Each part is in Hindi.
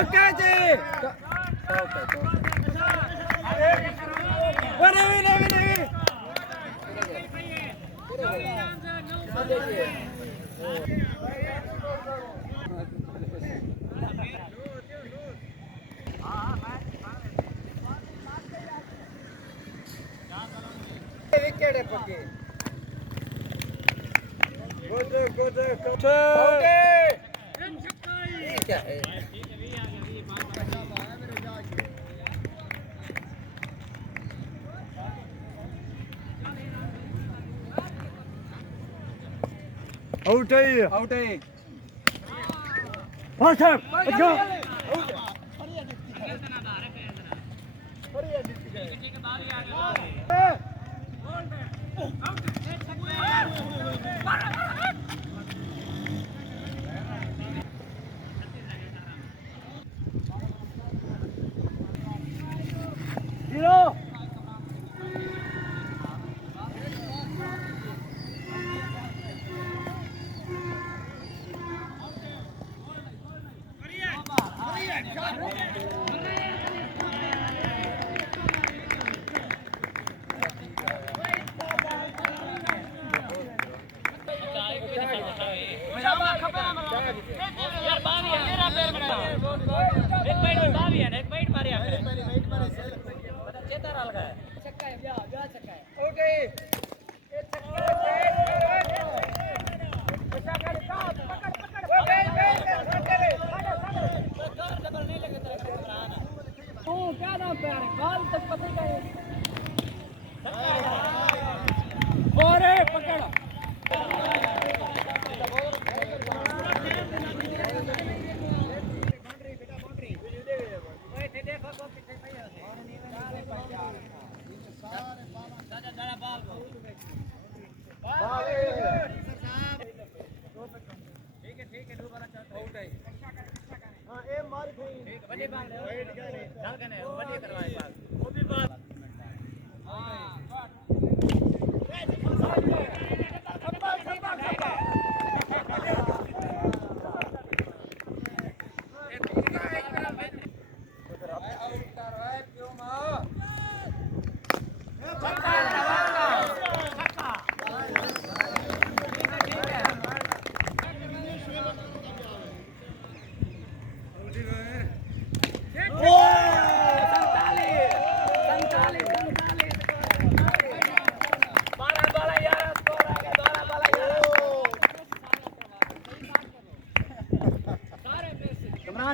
ओके जी वो नहीं नहीं नहीं विकेट है पक्के गुड क्या है आउट है फास्ट लेट्स गो जीरो क्या नाम पे बाल तक पता ही नहीं और पकड़ ठीक है दो बार आउट है हां ए मार गई बड़ी बात है डाल कने बड़ी करवाए बात वो भी बात हां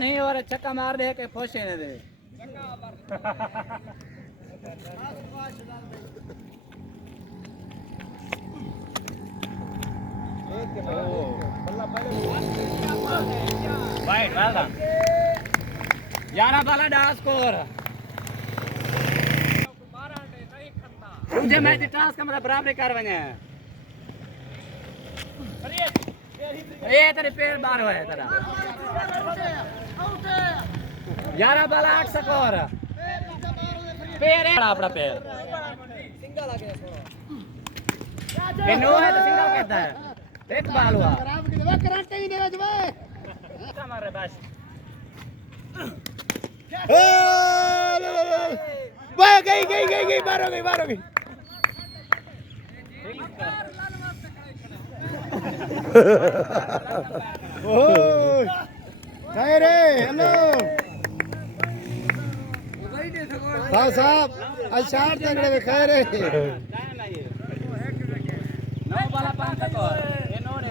नहीं और छक्का मार दे के फौसे न दे वाइट वेल डन 11 बाला डास स्कोर मुझे मैच टास्क का मतलब बराबरी कर वने ये तेरे पैर बाहर है तेरा 11 बाला 8 स्कोर पैर है अपना पैर सिंगल आ गया नो है तो सिंगल कहता है एक बाल हुआ करंट ही देवे जवे मार रहे बस वाह गई बाहर हो गई ओह खैर है हेलो साहब अशार तगड़े में खैर है 9 बाला 5 स्कोर ये नो ने